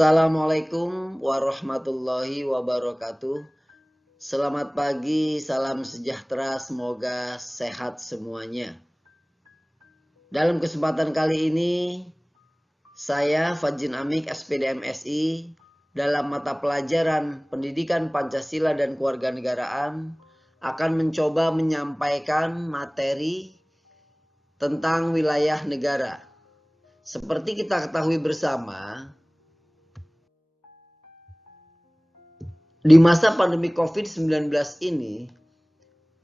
Assalamualaikum warahmatullahi wabarakatuh. Selamat pagi, salam sejahtera, semoga sehat semuanya. Dalam kesempatan kali ini, saya Fajin Amik, SPD MSI, dalam mata pelajaran Pendidikan Pancasila dan Kewarganegaraan akan mencoba menyampaikan materi tentang wilayah negara. Seperti kita ketahui bersama, di masa pandemi COVID-19 ini,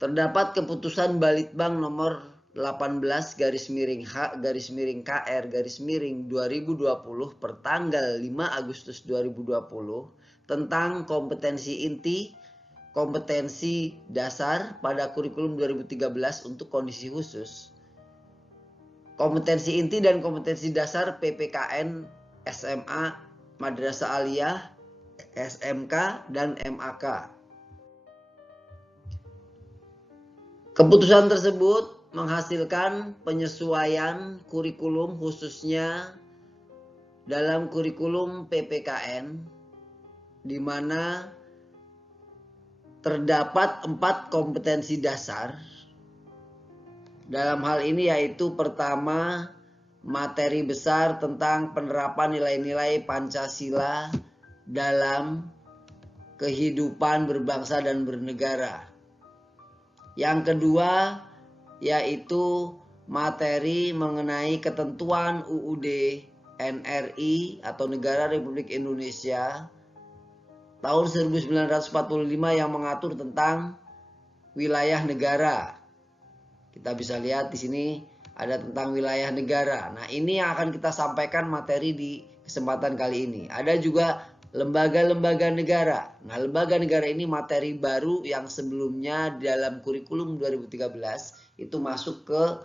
terdapat keputusan Balitbang nomor 18/H/KR/2020 per tanggal 5 Agustus 2020 tentang kompetensi inti, kompetensi dasar pada kurikulum 2013 untuk kondisi khusus. Kompetensi inti dan kompetensi dasar PPKN, SMA, Madrasah Aliyah, SMK, dan MAK. Keputusan tersebut menghasilkan penyesuaian kurikulum khususnya dalam kurikulum PPKN, di mana terdapat 4 kompetensi dasar. Dalam hal ini yaitu pertama, materi besar tentang penerapan nilai-nilai Pancasila dalam kehidupan berbangsa dan bernegara. Yang kedua yaitu materi mengenai ketentuan UUD NRI atau Negara Republik Indonesia tahun 1945 yang mengatur tentang wilayah negara. Kita bisa lihat di sini ada tentang wilayah negara. Nah, ini yang akan kita sampaikan materi di kesempatan kali ini. Ada juga lembaga-lembaga negara. Nah, lembaga negara ini materi baru yang sebelumnya dalam kurikulum 2013 itu masuk ke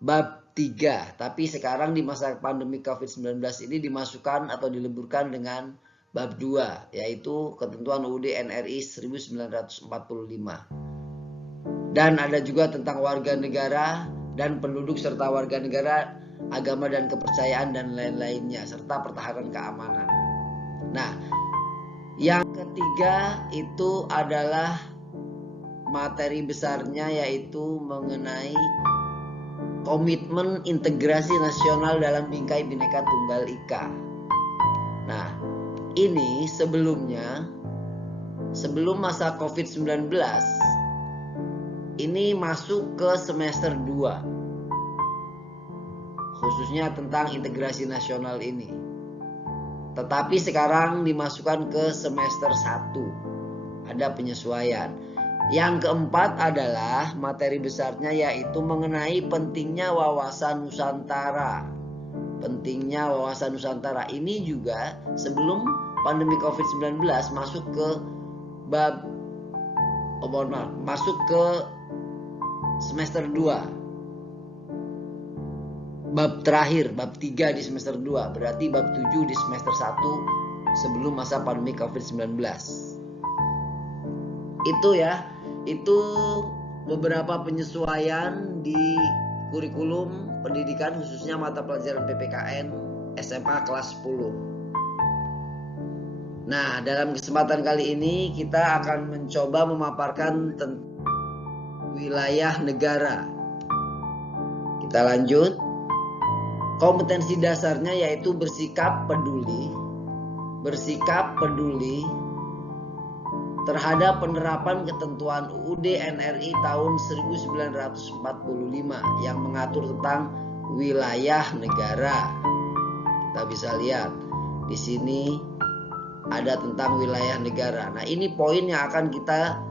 bab 3. Tapi sekarang di masa pandemi COVID-19 ini dimasukkan atau dileburkan dengan bab 2, yaitu ketentuan UUD NRI 1945. Dan ada juga tentang warga negara dan penduduk serta warga negara, agama dan kepercayaan dan lain-lainnya, serta pertahanan keamanan. Nah, yang ketiga itu adalah materi besarnya yaitu mengenai komitmen integrasi nasional dalam bingkai Bhinneka Tunggal Ika. Nah, ini sebelum masa COVID-19, ini masuk ke semester 2, khususnya tentang integrasi nasional ini. Tetapi sekarang dimasukkan ke semester 1. Ada penyesuaian. Yang keempat adalah materi besarnya yaitu mengenai pentingnya wawasan Nusantara. Pentingnya wawasan Nusantara ini juga sebelum pandemi COVID-19 masuk ke masuk ke semester 2. Bab terakhir, bab 3 di semester 2, berarti bab 7 di semester 1 sebelum masa pandemi COVID-19. Itu ya, itu beberapa penyesuaian di kurikulum pendidikan khususnya mata pelajaran PPKN SMA kelas 10. Nah, dalam kesempatan kali ini kita akan mencoba memaparkan tentang wilayah negara. Kita lanjut. Kompetensi dasarnya yaitu bersikap peduli terhadap penerapan ketentuan UUD NRI tahun 1945 yang mengatur tentang wilayah negara. Kita bisa lihat di sini ada tentang wilayah negara. Nah, ini poin yang akan kita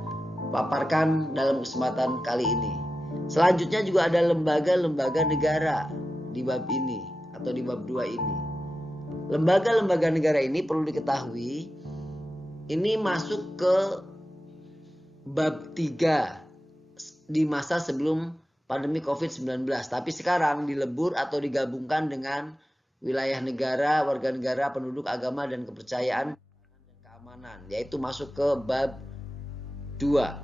paparkan dalam kesempatan kali ini. Selanjutnya juga ada lembaga-lembaga negara di bab ini atau di bab 2 ini. Lembaga-lembaga negara ini perlu diketahui ini masuk ke bab 3 di masa sebelum pandemi COVID-19, tapi sekarang dilebur atau digabungkan dengan wilayah negara, warga negara, penduduk, agama dan kepercayaan dan keamanan, yaitu masuk ke bab 2.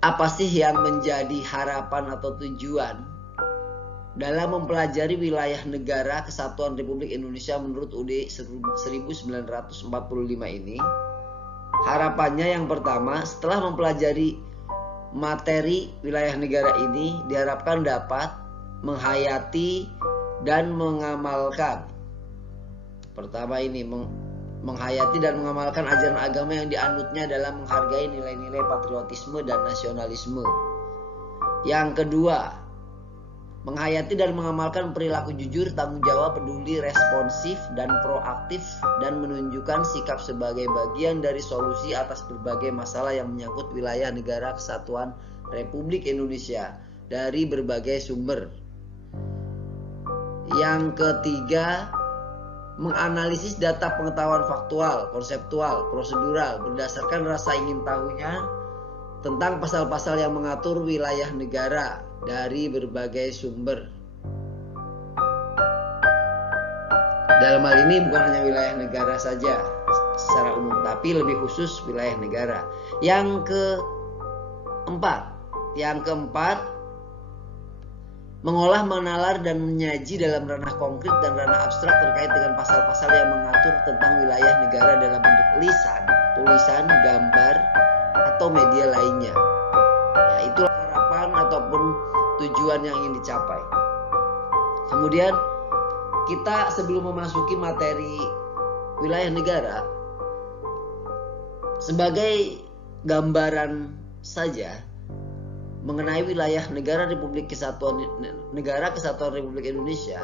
apa sih yang menjadi harapan atau tujuan dalam mempelajari wilayah negara kesatuan Republik Indonesia menurut UUD 1945 ini? Harapannya yang pertama, setelah mempelajari materi wilayah negara ini, diharapkan dapat menghayati dan mengamalkan. Pertama ini, menghayati dan mengamalkan ajaran agama yang dianutnya dalam menghargai nilai-nilai patriotisme dan nasionalisme. Yang kedua, menghayati dan mengamalkan perilaku jujur, tanggung jawab, peduli, responsif, dan proaktif, dan menunjukkan sikap sebagai bagian dari solusi atas berbagai masalah yang menyangkut wilayah negara kesatuan Republik Indonesia dari berbagai sumber. Yang ketiga, menganalisis data pengetahuan faktual, konseptual, prosedural berdasarkan rasa ingin tahunya tentang pasal-pasal yang mengatur wilayah negara dari berbagai sumber. Dalam hal ini bukan hanya wilayah negara saja secara umum, tapi lebih khusus wilayah negara. Yang keempat, mengolah, menalar, dan menyaji dalam ranah konkret dan ranah abstrak terkait dengan pasal-pasal yang mengatur tentang wilayah negara dalam bentuk lisan, tulisan, gambar, atau media lainnya. Ya, itulah harapan ataupun tujuan yang ingin dicapai. Kemudian kita sebelum memasuki materi wilayah negara, sebagai gambaran saja mengenai wilayah negara Kesatuan Republik Indonesia.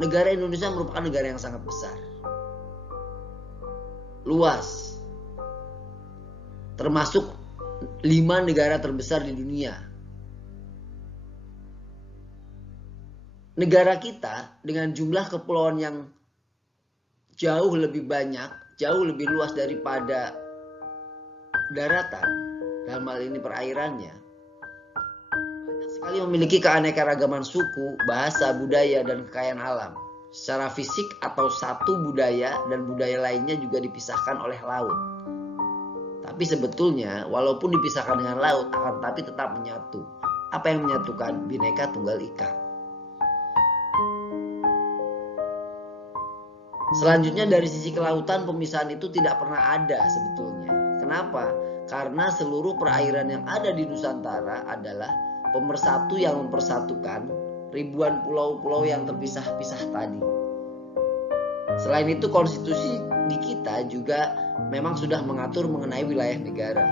Negara Indonesia merupakan negara yang sangat besar, luas, termasuk 5 negara terbesar di dunia. Negara kita dengan jumlah kepulauan yang jauh lebih banyak, jauh lebih luas daripada daratan, dalam hal ini perairannya, banyak sekali memiliki keanekaragaman suku, bahasa, budaya, dan kekayaan alam. Secara fisik atau satu budaya dan budaya lainnya juga dipisahkan oleh laut. Tapi sebetulnya walaupun dipisahkan dengan laut, akan tapi tetap menyatu. Apa yang menyatukan? Bhinneka Tunggal Ika. Selanjutnya dari sisi kelautan, pemisahan itu tidak pernah ada sebetulnya. Kenapa? Karena seluruh perairan yang ada di Nusantara adalah pemersatu yang mempersatukan ribuan pulau-pulau yang terpisah-pisah tadi. Selain itu, konstitusi di kita juga memang sudah mengatur mengenai wilayah negara.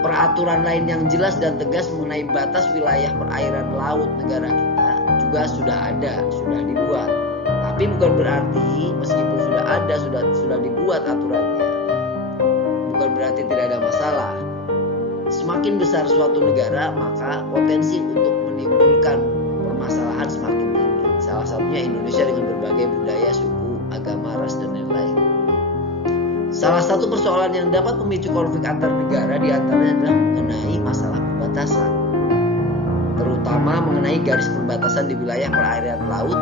Peraturan lain yang jelas dan tegas mengenai batas wilayah perairan laut negara kita juga sudah ada, sudah dibuat. Tapi bukan berarti meskipun sudah ada, sudah dibuat aturannya, bukan berarti tidak ada masalah. Semakin besar suatu negara, maka potensi untuk menimbulkan permasalahan semakin tinggi. Salah satunya Indonesia dengan berbagai budaya, suku, agama, ras, dan lain-lain. Salah satu persoalan yang dapat memicu konflik antar negara diantaranya adalah mengenai masalah perbatasan, terutama mengenai garis perbatasan di wilayah perairan laut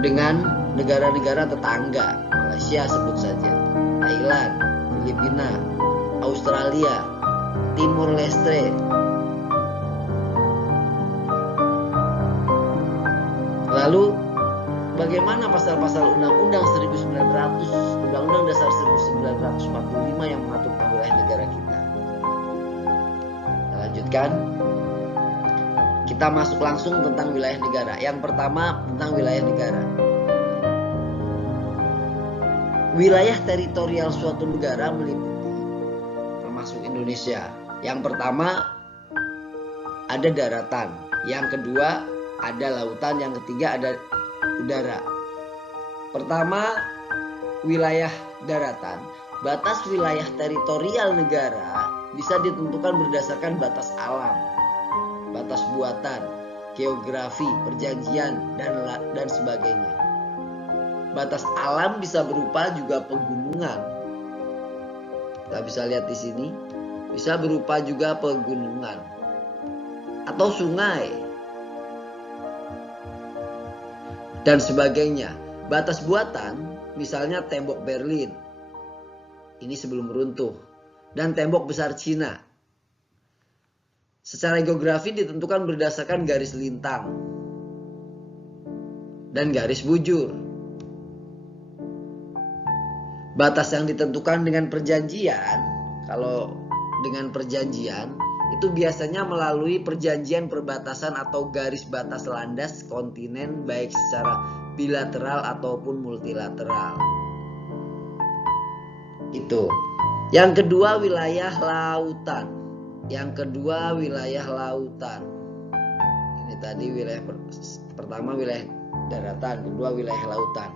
dengan negara-negara tetangga. Malaysia sebut saja, Thailand, Filipina, Australia, Timur Leste. Lalu bagaimana pasal-pasal Undang-Undang 1900, Undang-Undang Dasar 1945 yang mengatur tentang wilayah negara kita? Kita lanjutkan. Kita masuk langsung tentang wilayah negara. Yang pertama tentang wilayah negara. Wilayah teritorial suatu negara meliputi termasuk Indonesia. Yang pertama ada daratan, yang kedua ada lautan, yang ketiga ada udara. Pertama, wilayah daratan. Batas wilayah teritorial negara bisa ditentukan berdasarkan batas alam, batas buatan, geografi, perjanjian, dan sebagainya. Batas alam bisa berupa juga pegunungan. Kita bisa lihat di sini, bisa berupa juga pegunungan atau sungai dan sebagainya. Batas buatan, misalnya tembok Berlin, Ini sebelum runtuh. Dan tembok besar Cina. Secara geografi ditentukan berdasarkan garis lintang dan garis bujur. Batas yang ditentukan dengan perjanjian, kalau dengan perjanjian itu biasanya melalui perjanjian perbatasan atau garis batas landas kontinen baik secara bilateral ataupun multilateral. Itu. Yang kedua wilayah lautan. Ini tadi wilayah pertama wilayah daratan, kedua wilayah lautan.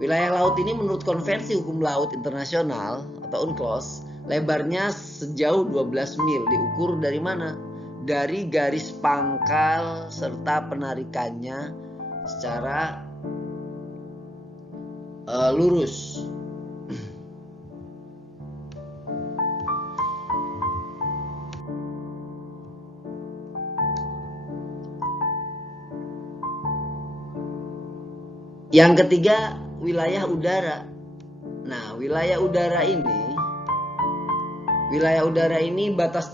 Wilayah laut ini menurut Konvensi Hukum Laut Internasional atau UNCLOS, lebarnya sejauh 12 mil. Diukur dari mana? Dari garis pangkal serta penarikannya secara lurus. Yang ketiga, wilayah udara. Nah, wilayah udara ini batas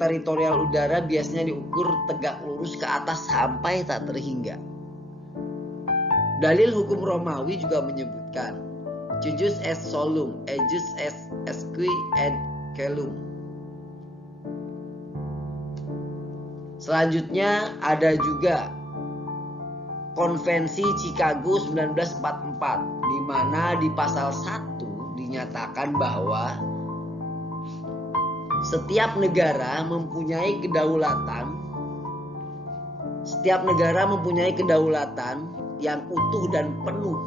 teritorial udara biasanya diukur tegak lurus ke atas sampai tak terhingga. Dalil hukum Romawi juga menyebutkan jujus est solum, ejus est esqui et celum. Selanjutnya ada juga Konvensi Chicago 1944, di mana di pasal 1 dinyatakan bahwa setiap negara mempunyai kedaulatan yang utuh dan penuh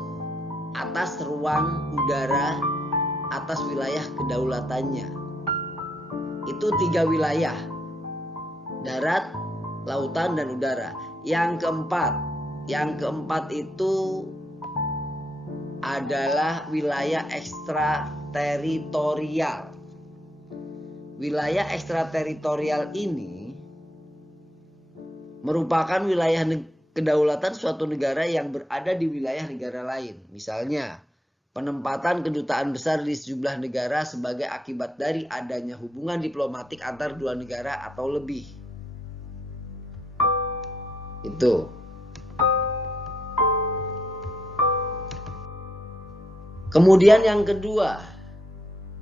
atas ruang udara atas wilayah kedaulatannya. Itu 3 wilayah, darat, lautan, dan udara. Yang keempat itu adalah wilayah ekstrateritorial. Wilayah ekstrateritorial ini merupakan wilayah kedaulatan suatu negara yang berada di wilayah negara lain. Misalnya, penempatan kedutaan besar di sejumlah negara sebagai akibat dari adanya hubungan diplomatik antar dua negara atau lebih. Itu. Kemudian yang kedua,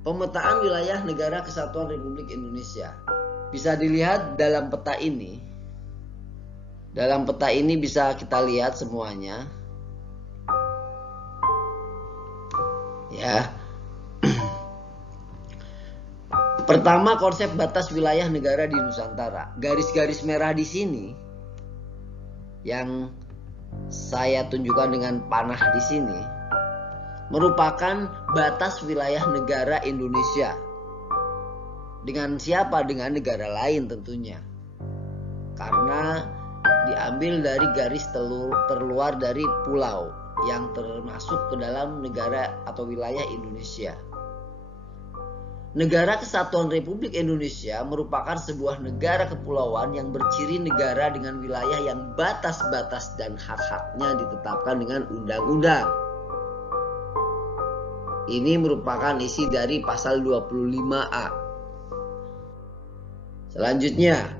pemetaan wilayah Negara Kesatuan Republik Indonesia. Bisa dilihat dalam peta ini. Dalam peta ini bisa kita lihat semuanya. Ya. Pertama, konsep batas wilayah negara di Nusantara. Garis-garis merah di sini yang saya tunjukkan dengan panah di sini merupakan batas wilayah negara Indonesia. Dengan siapa? Dengan negara lain tentunya. Karena diambil dari garis terluar dari pulau yang termasuk ke dalam negara atau wilayah Indonesia. Negara Kesatuan Republik Indonesia merupakan sebuah negara kepulauan yang berciri negara dengan wilayah yang batas-batas dan hak-haknya ditetapkan dengan undang-undang. Ini merupakan isi dari pasal 25A. Selanjutnya,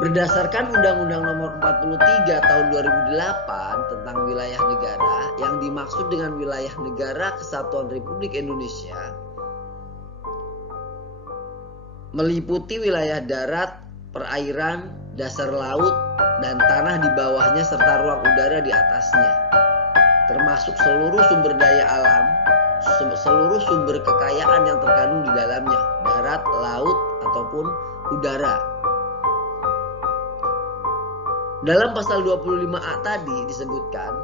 berdasarkan Undang-Undang Nomor 43 Tahun 2008 tentang wilayah negara, yang dimaksud dengan wilayah negara Kesatuan Republik Indonesia meliputi wilayah darat, perairan, dasar laut, dan tanah di bawahnya serta ruang udara di atasnya, termasuk seluruh sumber daya alam, seluruh sumber kekayaan yang terkandung di dalamnya, darat, laut, ataupun udara. Dalam pasal 25A tadi disebutkan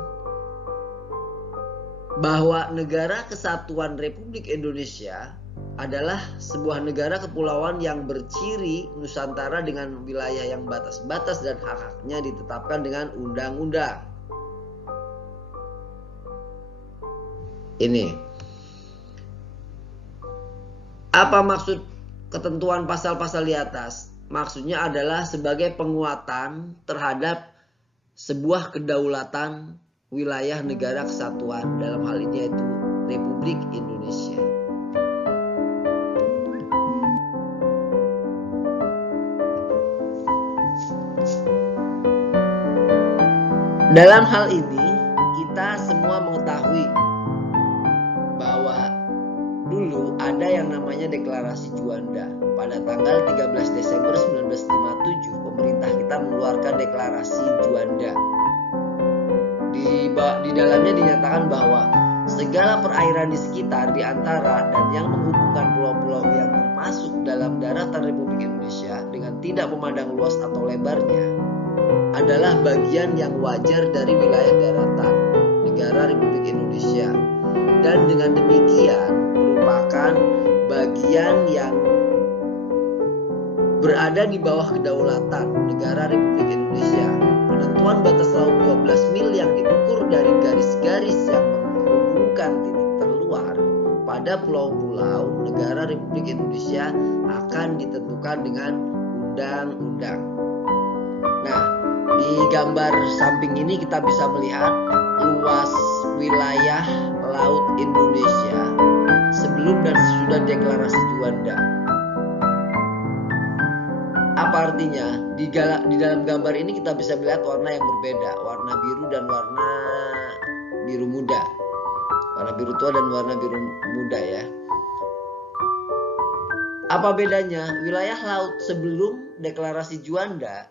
bahwa Negara Kesatuan Republik Indonesia adalah sebuah negara kepulauan yang berciri Nusantara dengan wilayah yang batas-batas dan hak-haknya ditetapkan dengan undang-undang. Ini. Apa maksud ketentuan pasal-pasal di atas? Maksudnya adalah sebagai penguatan terhadap sebuah kedaulatan wilayah negara kesatuan, dalam hal ini yaitu Republik Indonesia. Dalam hal ini kita semua mengetahui bahwa dulu ada yang namanya deklarasi Juanda. Pada tanggal 13 Desember 1957 pemerintah kita mengeluarkan deklarasi Juanda. Di dalamnya dinyatakan bahwa segala perairan di sekitar, di antara, dan yang menghubungkan pulau-pulau yang termasuk dalam daratan Republik Indonesia dengan tidak memandang luas atau lebarnya adalah bagian yang wajar dari wilayah daratan negara Republik Indonesia, dan dengan demikian merupakan bagian yang berada di bawah kedaulatan negara Republik Indonesia. Penentuan batas laut 12 mil yang diukur dari garis-garis yang menghubungkan titik terluar pada pulau-pulau negara Republik Indonesia akan ditentukan dengan undang-undang. Nah, di gambar samping ini kita bisa melihat luas wilayah laut Indonesia sebelum dan sesudah deklarasi Juanda. Apa artinya? Di dalam gambar ini kita bisa melihat warna yang berbeda, warna biru dan warna biru muda, warna biru tua dan warna biru muda ya. Apa bedanya? Wilayah laut sebelum deklarasi Juanda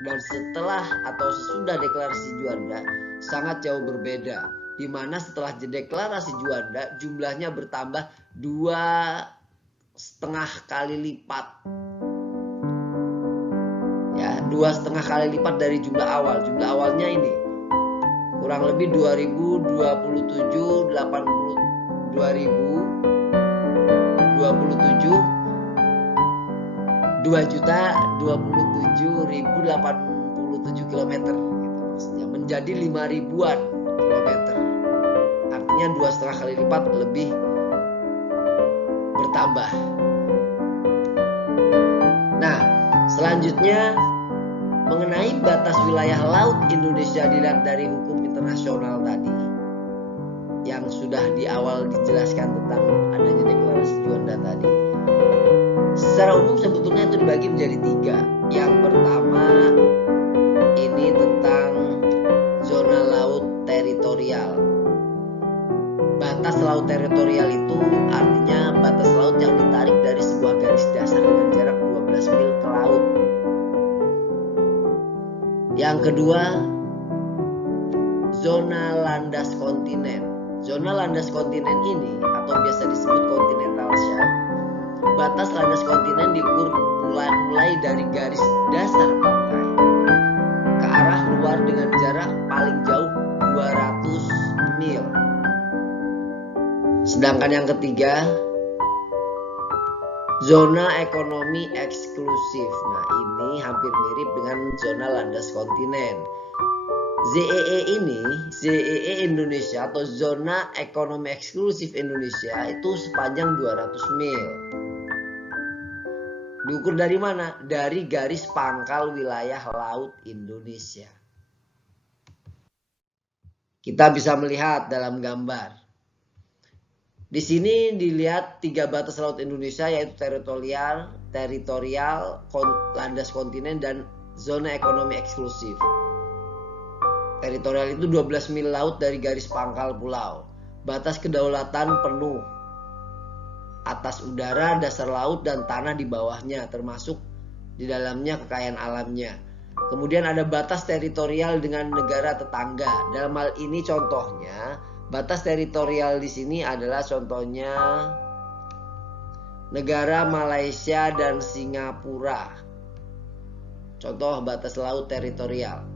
dan setelah atau sesudah deklarasi Juanda sangat jauh berbeda, di mana setelah deklarasi Juanda jumlahnya bertambah 2,5 kali lipat. 2,5 kali lipat dari jumlah awal. Jumlah awalnya ini kurang lebih 2027 2.027.087 km gitu maksudnya, menjadi 5.000-an kilometer. Artinya 2,5 kali lipat lebih bertambah. Nah, selanjutnya mengenai batas wilayah laut Indonesia dilihat dari hukum internasional tadi yang sudah di awal dijelaskan tentang adanya deklarasi Juanda tadi. Secara umum sebetulnya itu dibagi menjadi 3. Yang pertama ini tentang zona laut teritorial. Batas laut teritorial itu artinya batas laut yang ditarik dari sebuah garis dasar dengan jarak 12 mil ke laut. Yang kedua, zona landas kontinen. Zona landas kontinen ini atau biasa disebut continental shelf. Batas landas kontinen diukur mulai dari garis dasar pantai ke arah luar dengan jarak paling jauh 200 mil. Sedangkan yang ketiga, zona ekonomi eksklusif. Nah, ini hampir mirip dengan zona landas kontinen. ZEE Indonesia atau zona ekonomi eksklusif Indonesia itu sepanjang 200 mil. Diukur dari mana? Dari garis pangkal wilayah laut Indonesia. Kita bisa melihat dalam gambar. Di sini dilihat 3 batas laut Indonesia, yaitu teritorial, landas kontinen, dan zona ekonomi eksklusif. Teritorial itu 12 mil laut dari garis pangkal pulau. Batas kedaulatan penuh atas udara, dasar laut, dan tanah di bawahnya, termasuk di dalamnya kekayaan alamnya. Kemudian ada batas teritorial dengan negara tetangga. Dalam hal ini contohnya, batas teritorial di sini adalah contohnya negara Malaysia dan Singapura. Contoh batas laut teritorial.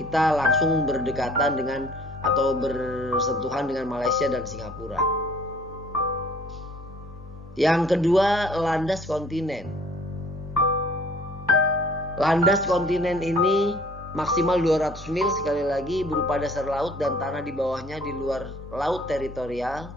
Kita langsung berdekatan dengan atau bersentuhan dengan Malaysia dan Singapura. Yang kedua, landas kontinen. Landas kontinen ini maksimal 200 mil, sekali lagi berupa dasar laut dan tanah di bawahnya di luar laut teritorial.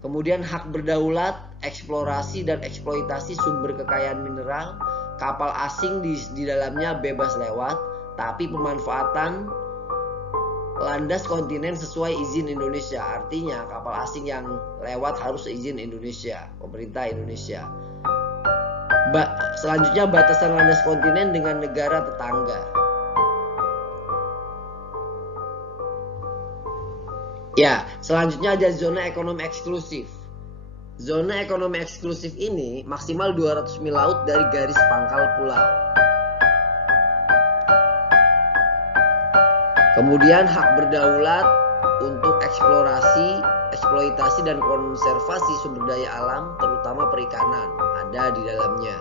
Kemudian hak berdaulat, eksplorasi dan eksploitasi sumber kekayaan mineral. Kapal asing di dalamnya bebas lewat, tapi pemanfaatan landas kontinen sesuai izin Indonesia. Artinya kapal asing yang lewat harus izin Indonesia, pemerintah Indonesia. Selanjutnya batasan landas kontinen dengan negara tetangga. Ya, selanjutnya ada zona ekonomi eksklusif. Zona ekonomi eksklusif ini maksimal 200 mil laut dari garis pangkal pulau. Kemudian hak berdaulat untuk eksplorasi, eksploitasi dan konservasi sumber daya alam terutama perikanan ada di dalamnya.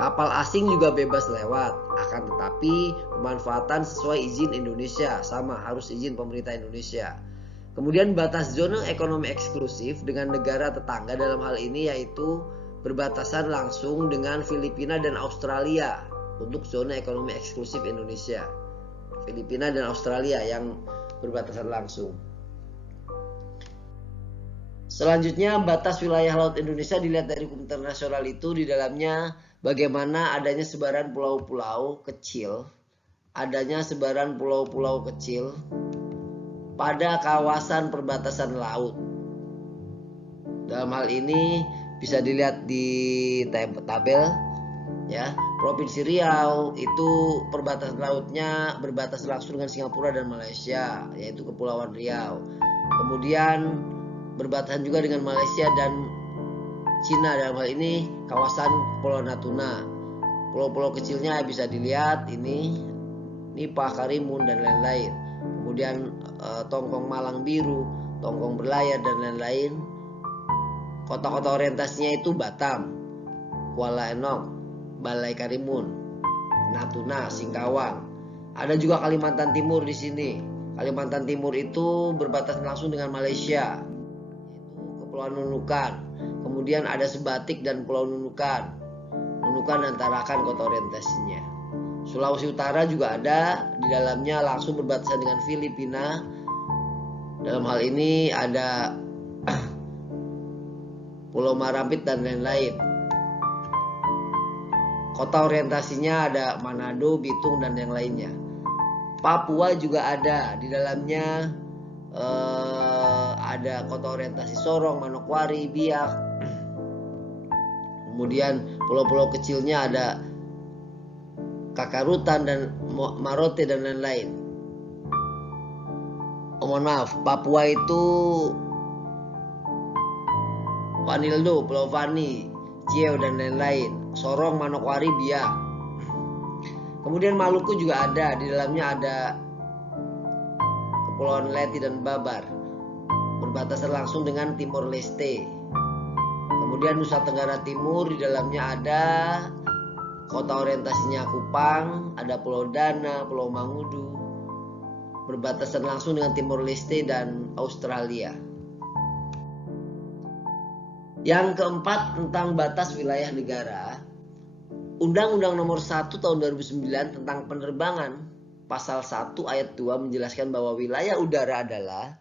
Kapal asing juga bebas lewat, akan tetapi pemanfaatan sesuai izin Indonesia, sama harus izin pemerintah Indonesia. Kemudian batas zona ekonomi eksklusif dengan negara tetangga dalam hal ini yaitu berbatasan langsung dengan Filipina dan Australia untuk zona ekonomi eksklusif Indonesia. Filipina dan Australia yang berbatasan langsung. Selanjutnya batas wilayah laut Indonesia dilihat dari hukum internasional itu di dalamnya bagaimana adanya sebaran pulau-pulau kecil, pada kawasan perbatasan laut. Dalam hal ini bisa dilihat di tabel ya. Provinsi Riau itu perbatasan lautnya berbatas langsung dengan Singapura dan Malaysia, yaitu Kepulauan Riau. Kemudian berbatasan juga dengan Malaysia dan Cina, dalam hal ini kawasan Pulau Natuna. Pulau-pulau kecilnya bisa dilihat ini Nipah, Karimun dan lain-lain. Kemudian Tongkong Malang Biru, Tongkong Berlayar dan lain-lain. Kota-kota orientasinya itu Batam, Kuala Enok, Balai Karimun, Natuna, Singkawang. Ada juga Kalimantan Timur di sini. Kalimantan Timur itu berbatasan langsung dengan Malaysia, yaitu Kepulauan Nunukan. Kemudian ada Sebatik dan Pulau Nunukan. Nunukan dan Tarakan kota orientasinya. Sulawesi Utara juga ada, di dalamnya langsung berbatasan dengan Filipina. Dalam hal ini ada Pulau Marampit dan lain-lain. Kota orientasinya ada Manado, Bitung dan yang lainnya. Papua juga ada, di dalamnya ada kota orientasi Sorong, Manokwari, Biak. Kemudian pulau-pulau kecilnya ada Kakarutan dan Marote dan lain-lain. Mohon maaf, Papua itu Vanildo, Pulau Vani, Cieu dan lain-lain. Sorong, Manokwari, Biak. Kemudian Maluku juga ada, di dalamnya ada Kepulauan Leti dan Babar, berbatasan langsung dengan Timor Leste. Kemudian Nusa Tenggara Timur, di dalamnya ada kota orientasinya Kupang, ada Pulau Dana, Pulau Mangudu, berbatasan langsung dengan Timor Leste dan Australia. Yang keempat tentang batas wilayah negara. Undang-Undang Nomor 1 Tahun 2009 tentang penerbangan pasal 1 ayat 2 menjelaskan bahwa wilayah udara adalah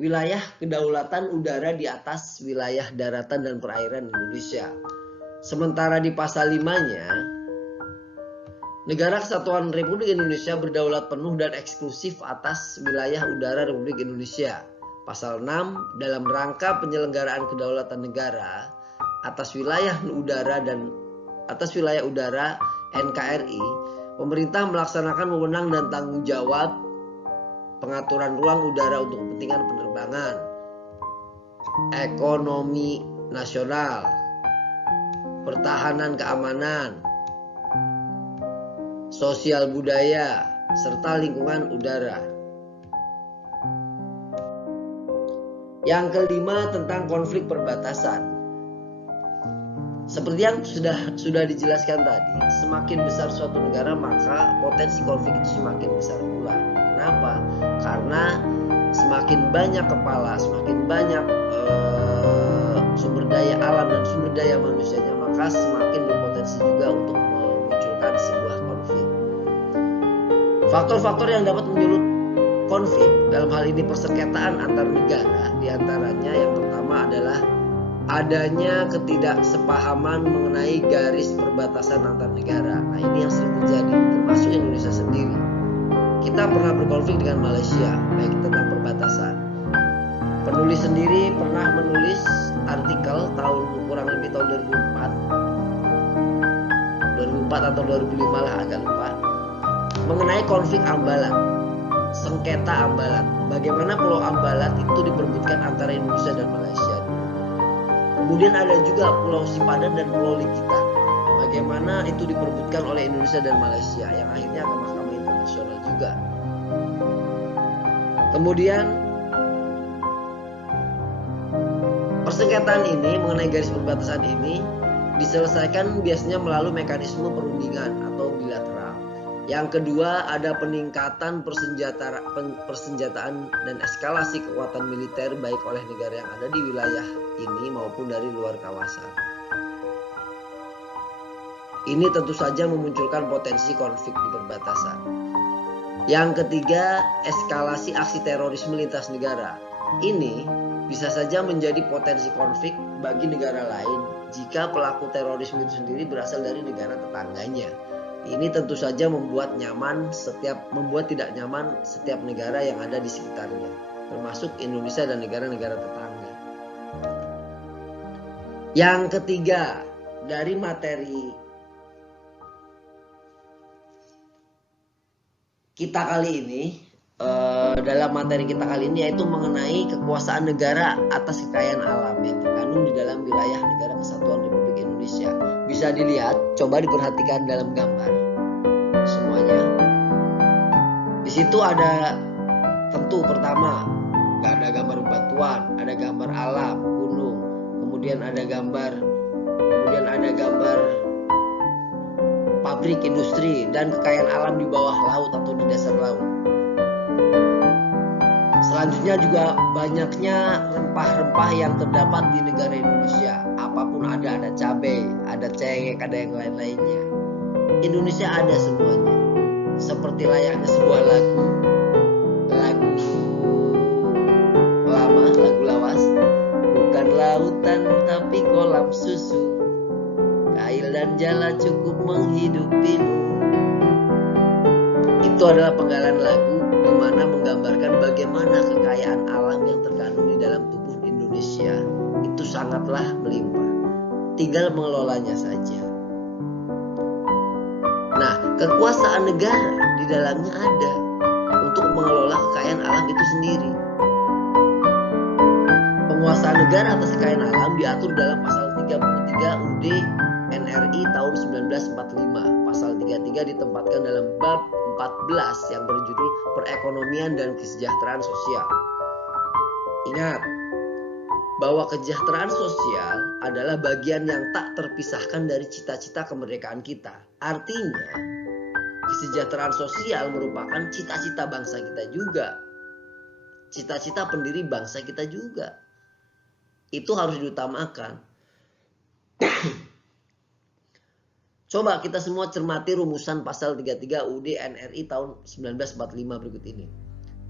wilayah kedaulatan udara di atas wilayah daratan dan perairan Indonesia. Sementara di pasal 5-nya, Negara Kesatuan Republik Indonesia berdaulat penuh dan eksklusif atas wilayah udara Republik Indonesia. Pasal 6, dalam rangka penyelenggaraan kedaulatan negara atas wilayah udara NKRI, pemerintah melaksanakan wewenang dan tanggung jawab pengaturan ruang udara untuk kepentingan penerbangan, ekonomi nasional, pertahanan keamanan, sosial budaya, serta lingkungan udara. Yang kelima tentang konflik perbatasan. Seperti yang sudah dijelaskan tadi, semakin besar suatu negara maka potensi konflik itu semakin besar pula. Kenapa? Karena semakin banyak kepala, semakin banyak sumber daya alam dan sumber daya manusianya, maka semakin berpotensi juga untuk memunculkan sebuah konflik. Faktor-faktor yang dapat menyulut konflik, dalam hal ini persengketaan antar negara, diantaranya yang pertama adalah adanya ketidaksepahaman mengenai garis perbatasan antar negara. Nah, ini yang sering terjadi, termasuk Indonesia sendiri. Kita pernah berkonflik dengan Malaysia, baik tentang perbatasan. Penulis sendiri pernah menulis artikel kurang lebih tahun 2004 atau 2005 lah, agak lupa, mengenai konflik Ambalan. sengketa Ambalat. Bagaimana Pulau Ambalat itu diperebutkan antara Indonesia dan Malaysia. Kemudian ada juga Pulau Sipadan dan Pulau Likita. Bagaimana itu diperebutkan oleh Indonesia dan Malaysia yang akhirnya ke Mahkamah Internasional juga. Kemudian persengketaan ini mengenai garis perbatasan ini diselesaikan biasanya melalui mekanisme perundingan atau bilateral. Yang kedua, ada peningkatan persenjataan dan eskalasi kekuatan militer baik oleh negara yang ada di wilayah ini maupun dari luar kawasan. Ini tentu saja memunculkan potensi konflik di perbatasan. Yang ketiga, eskalasi aksi terorisme lintas negara. Ini bisa saja menjadi potensi konflik bagi negara lain jika pelaku terorisme itu sendiri berasal dari negara tetangganya. Ini tentu saja membuat tidak nyaman setiap negara yang ada di sekitarnya, termasuk Indonesia dan negara-negara tetangga. Yang ketiga, dari materi kita kali ini, yaitu mengenai kekuasaan negara atas kekayaan alam yang terkandung di dalam wilayah Negara Kesatuan Republik Indonesia. Bisa dilihat, coba diperhatikan dalam gambar semuanya. Di situ ada tentu pertama nggak ada gambar batuan, ada gambar alam, gunung, kemudian ada gambar pabrik, industri, dan kekayaan alam di bawah laut atau di dasar laut. Selanjutnya juga banyaknya rempah-rempah yang terdapat di negara Indonesia. Apapun ada cabai, ada cengkeh, ada yang lain-lainnya. Indonesia ada semuanya. Seperti layaknya sebuah lagu lama, lagu lawas. Bukan lautan tapi kolam susu. Kail dan jala cukup menghidupimu. Itu adalah penggalan lagu di mana menggambarkan bagaimana kekayaan alam yang terkandung di dalam tubuh Indonesia itu sangatlah melimpah. Tinggal mengelolanya saja. Nah, kekuasaan negara di dalamnya ada untuk mengelola kekayaan alam itu sendiri. Penguasaan negara atas kekayaan alam diatur dalam pasal 33 UUD NRI tahun 1945. Pasal 33 ditempatkan dalam bab 14 yang berjudul Perekonomian dan Kesejahteraan Sosial. Ingat bahwa kesejahteraan sosial adalah bagian yang tak terpisahkan dari cita-cita kemerdekaan kita. Artinya, kesejahteraan sosial merupakan cita-cita bangsa kita juga. Cita-cita pendiri bangsa kita juga. Itu harus diutamakan. Coba kita semua cermati rumusan pasal 33 UUD NRI tahun 1945 berikut ini.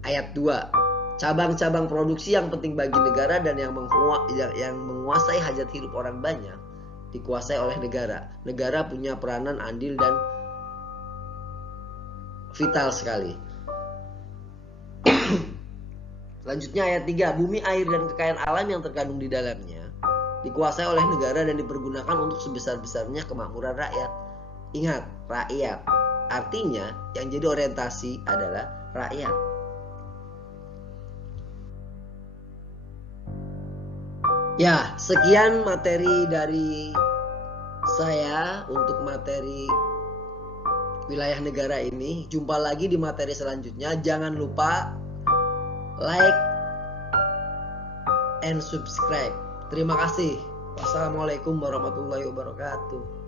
Ayat 2. Cabang-cabang produksi yang penting bagi negara dan yang menguasai hajat hidup orang banyak dikuasai oleh negara. Negara punya peranan andil dan vital sekali. Selanjutnya ayat 3. Bumi, air, dan kekayaan alam yang terkandung di dalamnya dikuasai oleh negara dan dipergunakan untuk sebesar-besarnya kemakmuran rakyat. Ingat, rakyat. Artinya yang jadi orientasi adalah rakyat. Ya, sekian materi dari saya untuk materi wilayah negara ini. Jumpa lagi di materi selanjutnya. Jangan lupa like and subscribe. Terima kasih. Wassalamualaikum warahmatullahi wabarakatuh.